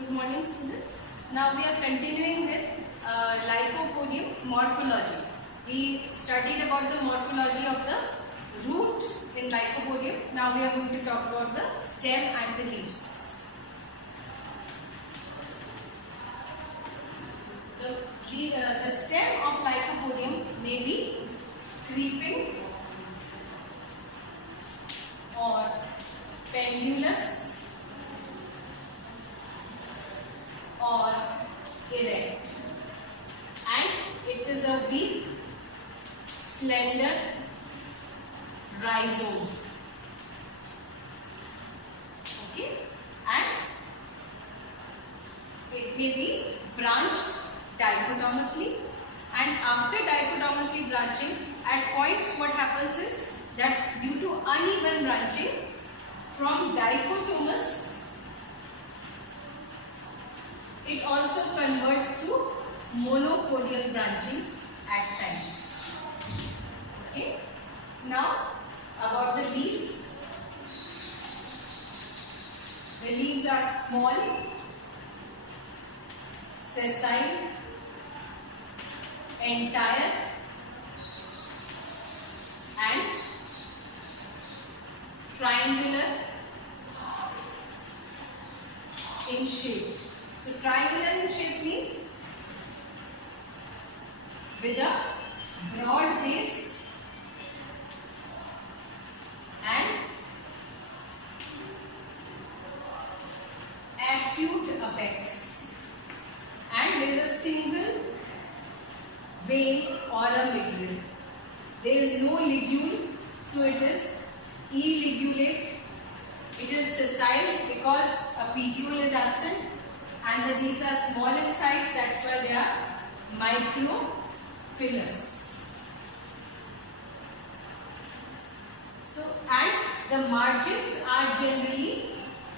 Good morning, students. Now we are continuing with Lycopodium morphology. We studied about the morphology of the root in Lycopodium. Now we are going to talk about the stem and the leaves. The stem of Lycopodium may be creeping or pendulous or erect, and it is a weak, slender rhizome. Okay, and it may be branched dichotomously, and after dichotomously branching, at points what happens is that due to uneven branching from dichotomous, it also converts to monopodial branching at times. Okay. Now about the leaves. The leaves are small, sessile, entire, and triangular in shape. So triangular in shape means with a broad base and acute apex, and there is a single vein or a ligule. There is no ligule, so it is illigulate. It is sessile because a petiole is absent, and the leaves are small in size, that's why they are microphyllous. So, and the margins are generally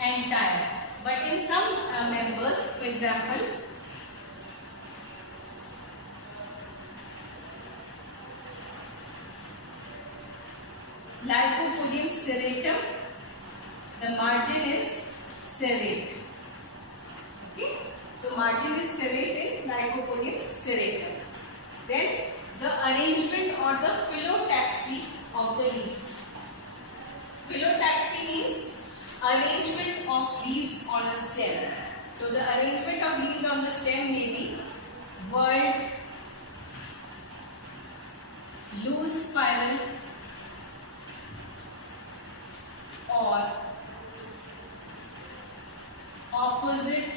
entire, but in some members, for example, Lycopodium serratum, the margin is serrate. Okay, so margin is serrate in Lycopodium serratum. Then the arrangement or the phyllotaxy of the leaf. Phyllotaxy means arrangement of leaves on a stem. So the arrangement of leaves on the stem may be whorled, loose spiral, or opposite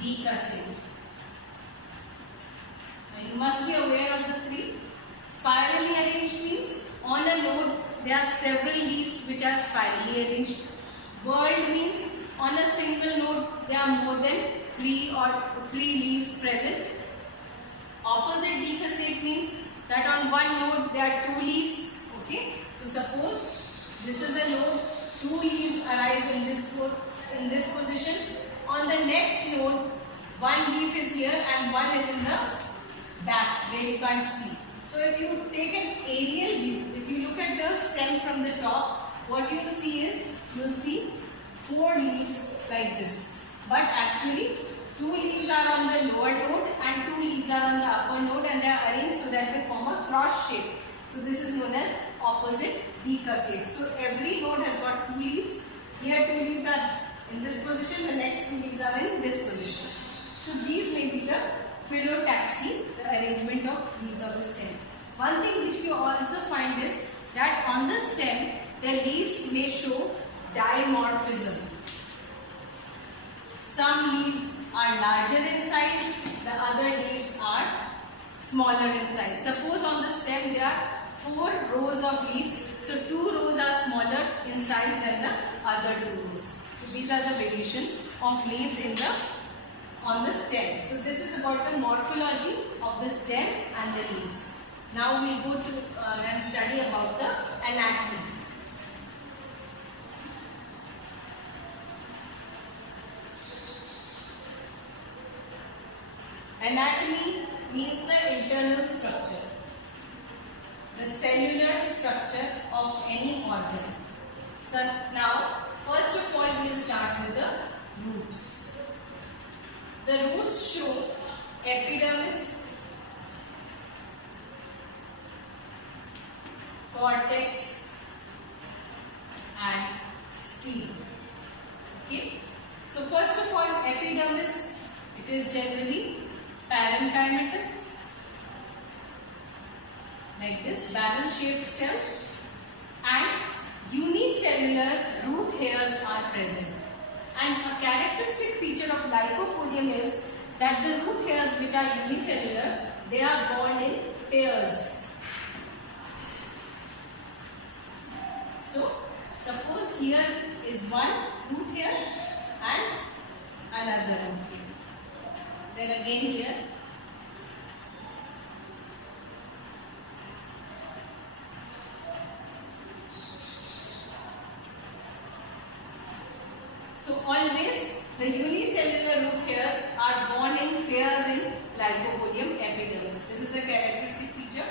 decussate. Now you must be aware of the three. Spirally arranged means on a node there are several leaves which are spirally arranged. Whorled means on a single node there are more than three leaves present. Opposite decussate means that on one node there are two leaves. Okay, so suppose this is a node, two leaves arise in this position. On the next node, one leaf is here and one is in the back where you can't see. So if you take an aerial view, if you look at the stem from the top, what you will see is, you will see four leaves like this. But actually, two leaves are on the lower node and two leaves are on the upper node, and they are arranged so that they form a cross shape. So this is known as opposite decussate. So every node has got two leaves. Here two leaves are in this position, the next two leaves are in this position. So these may be the phyllotaxy, the arrangement of leaves of the stem. One thing which we also find is that on the stem, the leaves may show dimorphism. Some leaves are larger in size, the other leaves are smaller in size. Suppose on the stem there are 4 rows of leaves, so 2 rows are smaller in size than the other 2 rows. So these are the variation of leaves on the stem. So this is about the morphology of the stem and the leaves. Now we will go to and study about the anatomy. Anatomy means the internal structure. the cellular structure of any organ. So now, first of all, we will start with photos show epidermis, cortex and stele. Okay, so first of all, epidermis, it is generally parenchymatous, like this, barrel shaped cells, and unicellular root hairs are present. And a characteristic feature of Lycopodium is that the root hairs which are unicellular, they are borne in pairs. So suppose here is one root hair and another root hair. Then again here. So always the unicellular root hairs are borne in pairs in Lycopodium epidermis. This is a characteristic feature.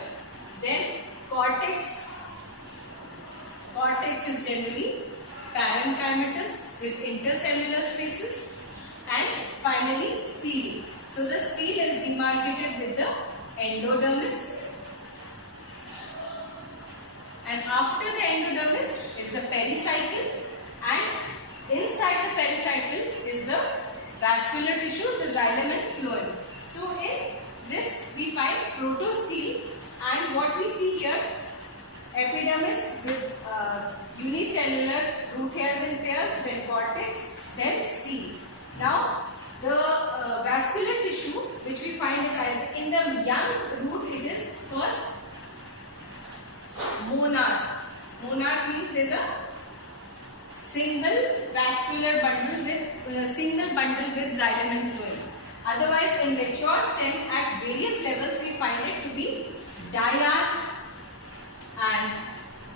Then cortex. Cortex is generally parenchymatous with intercellular spaces. And finally stele. So the stele is demarcated with the endodermis. And after the endodermis is the pericycle, and inside the pericycle is the vascular tissue, the xylem and phloem. So in this we find protostele, and what we see here, epidermis with unicellular root hairs in pairs, then cortex, then stele. Now the vascular tissue which we find is in the young root, it is first monad. Monad means there is a single vascular bundle with xylem and phloem. Otherwise, in mature stem at various levels we find it to be diad and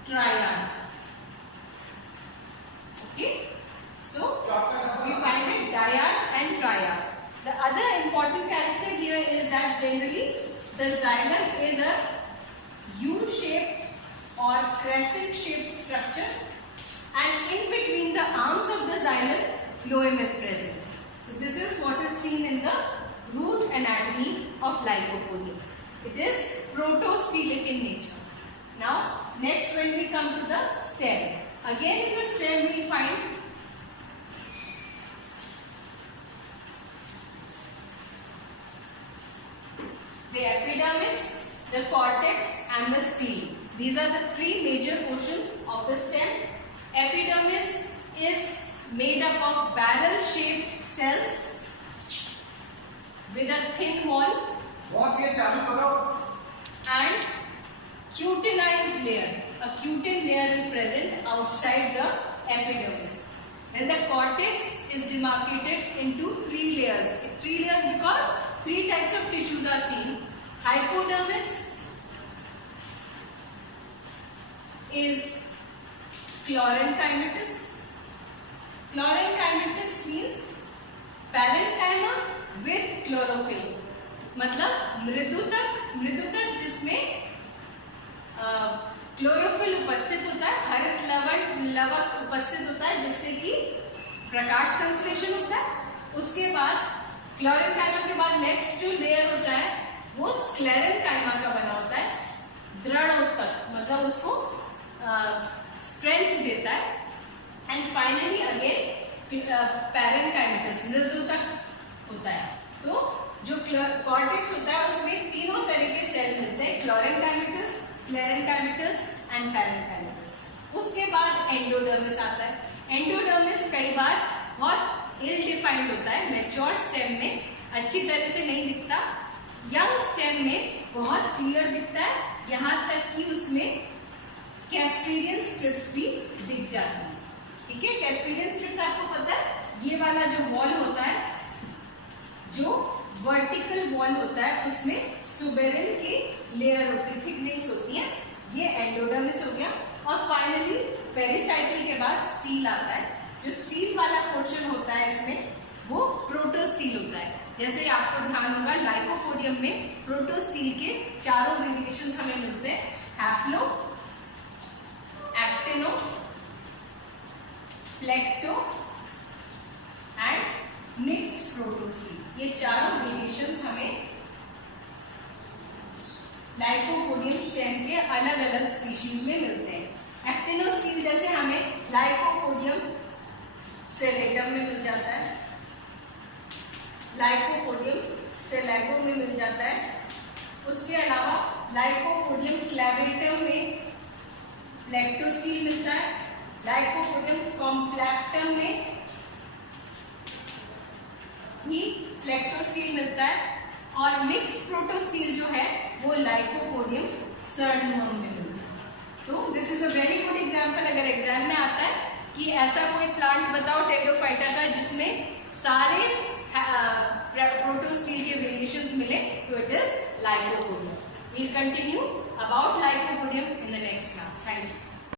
triad. Okay, so we find it diad and triad. The other important character here is that generally the xylem is a U-shaped or crescent-shaped structure, and in between the arms of the xylem, phloem is present. So this is what is seen in the root anatomy of Lycopodium. It is protostelic in nature. Now, next when we come to the stem, again in the stem we find the epidermis, the cortex and the stele. These are the three major portions of the stem. Epidermis is made up of barrel-shaped cells with a thin wall and cutinized layer. A cutin layer is present outside the epidermis. And the cortex is demarcated into three layers. Three layers because three types of tissues are seen. Hypodermis is chlorenchymatous. Chlorenchymatous means parenchyma with chlorophyll. मतलब मृदुतक जिसमें chlorophyll उपस्थित होता है, हरित लवक उपस्थित होता है जिससे कि प्रकाश संश्लेषण होता है। उसके बाद क्लोरेंकाइमा के बाद नेक्स्ट जो लेयर होता है वो स्क्लेरेंकाइमा का बना होता है, दृढ़ ऊतक, मतलब उसको स्ट्रेंथ देता है। एंड फाइनली अगेन पैरेंकाइमेटस मृदुतक होता है। तो जो कॉर्टेक्स होता है उसमें तीनों तरह के सेल मिलते हैं, क्लोरेंकाइमेटस, स्क्लेरेंकाइमेटस एंड पैरेंकाइमेटस। उसके बाद एंडोडर्मिस आता है। एंडोडर्मिस कई बार बहुत इल डिफाइंड होता है, मैच्योर स्टेम में अच्छी तरह से नहीं दिखता, यंग स्टेम में बहुत क्लियर दिखता है, यहाँ तक कि उसमें कैस्ट्रीडियन स्ट्रिप्स भी दिख जाती है। ठीक है, कैस्ट्रीडियन स्ट्रिप्स आपको पता है, ये वाला जो वॉल होता है, जो वर्टिकल वॉल होता है, उसमें सुबेरिन की लेयर होती है, थिकनिंग्स होती हैं, ये एंडोडर्मिस हो गया। और फाइनली पेरिसाइकिल के बाद स्टील आता है। जो स्टील वाला पोर्शन होता है इसमें वो प्रोटोस्टील होता है। जैसे आपको ध्यान होगा लाइकोपोडियम में प्रोटोस्टील के चारों वेरिएशंस हमें मिलते हैं, haplo, actino, फ्लेक्टो and mixed protostele. ये चारों वेरिएशंस हमें लाइकोपोडियम स्टेम के अलग अलग स्पीशीज में मिलते हैं। एक्टिनोस्टील जैसे हमें लाइकोपोडियम सेलेटम में मिल जाता है, लाइकोपोडियम सेलेगो में मिल जाता है। उसके अलावा लाइकोपोडियम क्लैवेटम में लैक्टोस्टील मिलता है, लाइकोपोडियम कॉम्पैक्टम में ही लैक्टोस्टील मिलता है, और मिक्स्ड प्रोटोस्टील जो है वो लाइकोपोडियम सर्नम में मिलता है। तो this is a very good example, अगर एग्जाम में आता है कि ऐसा कोई प्लांट बताओ टेरिडोफाइटा का जिसमें सारे प्रोटोस्टील के वेरिएशंस मिले, तो it is lycopodium. We'll continue about lycopodium in the next class. Thank you.